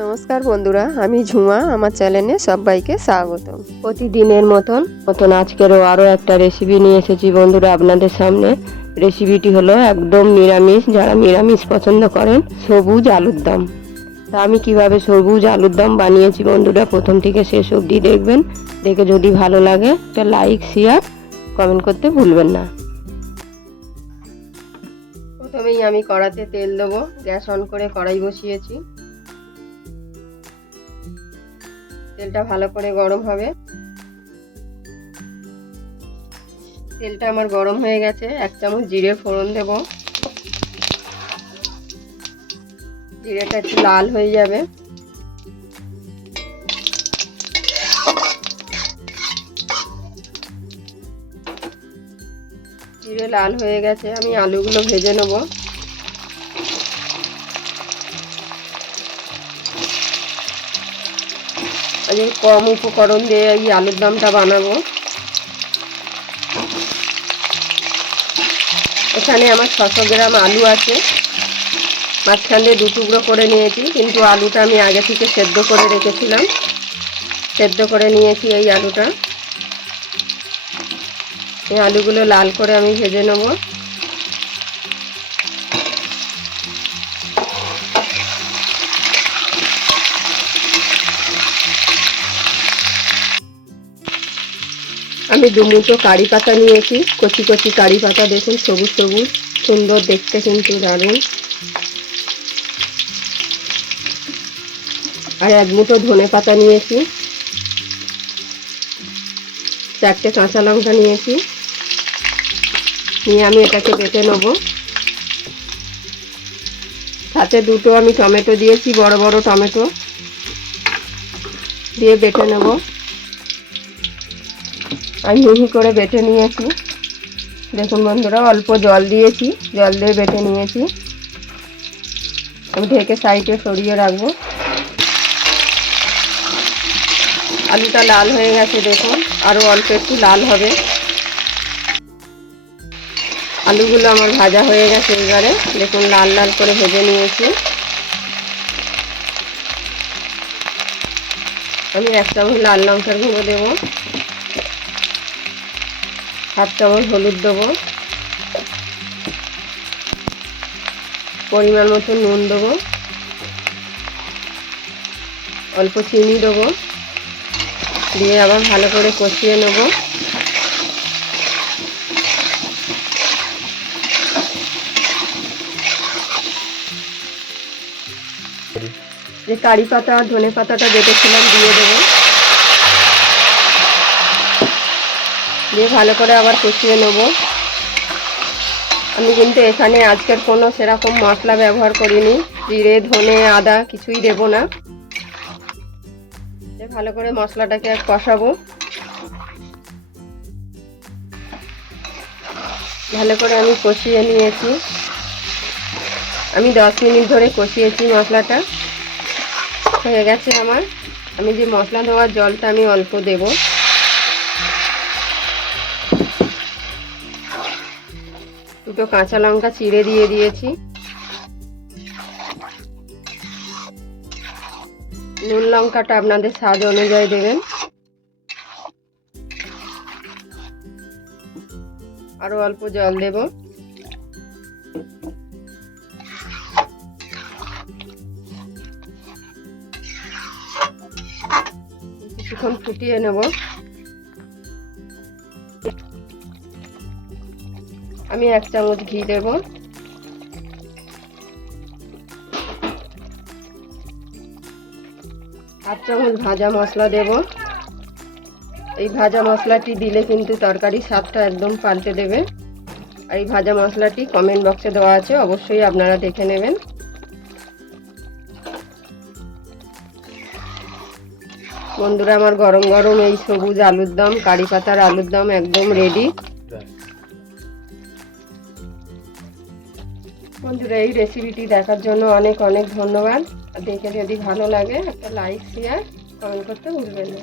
নমস্কার বন্ধুরা, আমি ঝুমা। আমার চ্যানেলে সবাইকে স্বাগত। প্রতিদিনের মতন আজকেরও আরও একটা রেসিপি নিয়ে এসেছি বন্ধুরা আপনাদের সামনে। রেসিপিটি হলো একদম নিরামিষ, যারা নিরামিষ পছন্দ করেন, সবুজ আলুর দম। তা আমি কিভাবে সবুজ আলুর দম বানিয়েছি বন্ধুরা, প্রথম থেকে শেষ অবধি দেখবেন। দেখে যদি ভালো লাগে একটা লাইক, শেয়ার, কমেন্ট করতে ভুলবেন না। প্রথমেই আমি কড়াতে তেল দেবো। গ্যাস অন করে কড়াই বসিয়েছি। তেলটা ভালো করে গরম হবে। তেলটা আমার গরম হয়ে গেছে। 1 চামচ জিরে ফোড়ন দেব। জিরেটা একটু লাল হয়ে যাবে। জিরে লাল হয়ে গেছে, আমি আলুগুলো ভেজে নেব। আজকে কম উপকরণ দিয়ে এই আলুর দমটা বানাবো। এখানে আমার 600 গ্রাম আলু আছে। মাঝখান দিয়ে 2 টুকরো করে নিয়েছি, কিন্তু আলুটা আমি আগে থেকে সেদ্ধ করে রেখেছিলাম। সেদ্ধ করে নিয়েছি এই আলুটা। এই আলুগুলো লাল করে আমি ভেজে নেব। আমি 2 মুঠো কারি পাতা নিয়েছি, কচি কচি কারি পাতা। দেখুন, সবুজ সবুজ, সুন্দর দেখতে, কিন্তু দারুণ। আর 1 মুঠো ধনে পাতা নিয়েছি। 4টে কাঁচা লঙ্কা নিয়েছি। নিয়ে আমি এটাকে বেটে নেব। সাথে 2টো আমি টমেটো দিয়েছি, বড় বড় টমেটো দিয়ে বেটে নেব। আমি মিহি করে বেটে নিয়েছি। দেখুন বন্ধুরা, অল্প জল দিয়েছি, জল দিয়ে বেটে নিয়েছি। আমি ঢেকে সাইডে সরিয়ে রাখবো। আলুটা লাল হয়ে গেছে, দেখুন, আরও অল্প একটু লাল হবে। আলুগুলো আমার ভাজা হয়ে গেছে। এবারে দেখুন, লাল লাল করে ভেজে নিয়েছি। আমি 1 চামচ লাল লঙ্কার গুঁড়ো দেবো। 1/2 চামচ হলুদ দেবো। পরিমাণ মতো নুন দেবো। অল্প চিনি দেবো। দিয়ে আবার ভালো করে কষিয়ে নেব। যে কারি পাতা আর ধনে পাতাটা বেটেছিলাম দিয়ে দেবো। দিয়ে ভালো করে আবার কষিয়ে নেব। আমি কিন্তু এখানে আজকের কোনো সেরকম মশলা ব্যবহার করিনি। জিরে, ধনে, আদা কিছুই দেব না। ভালো করে মশলাটাকে কষাবো। ভালো করে আমি কষিয়ে নিয়েছি। আমি 10 মিনিট ধরে কষিয়েছি। মশলাটা হয়ে গেছে আমার। আমি যে মশলা দেওয়ার জলটা আমি অল্প দেব। দুটো কাঁচা লঙ্কা চিড়ে দিয়ে দিয়েছি। নুন লঙ্কাটা আপনাদের স্বাদ অনুযায়ী দেবেন। আরো অল্প জল দেব। কিছুক্ষণ ফুটিয়ে নেব। আমি 1 চামচ ঘি দেব। হাফ চামচ ভাজা মশলা দেব। এই ভাজা মশলাটি দিলে কিন্তু তরকারির স্বাদটা একদম পাল্টে দেবে। আর এই ভাজা মশলাটি কমেন্ট বক্সে দেওয়া আছে, অবশ্যই আপনারা দেখে নেবেন। বন্ধুরা, আমার গরম গরম এই সবুজ আলুর দম, কারি পাতার আলুর দম একদম রেডি। বন্ধুরা, এই রেসিপিটি দেখার জন্য অনেক অনেক ধন্যবাদ। দেখে যদি ভালো লাগে একটা লাইক, শেয়ার, কমেন্ট করতে ভুলবেন না।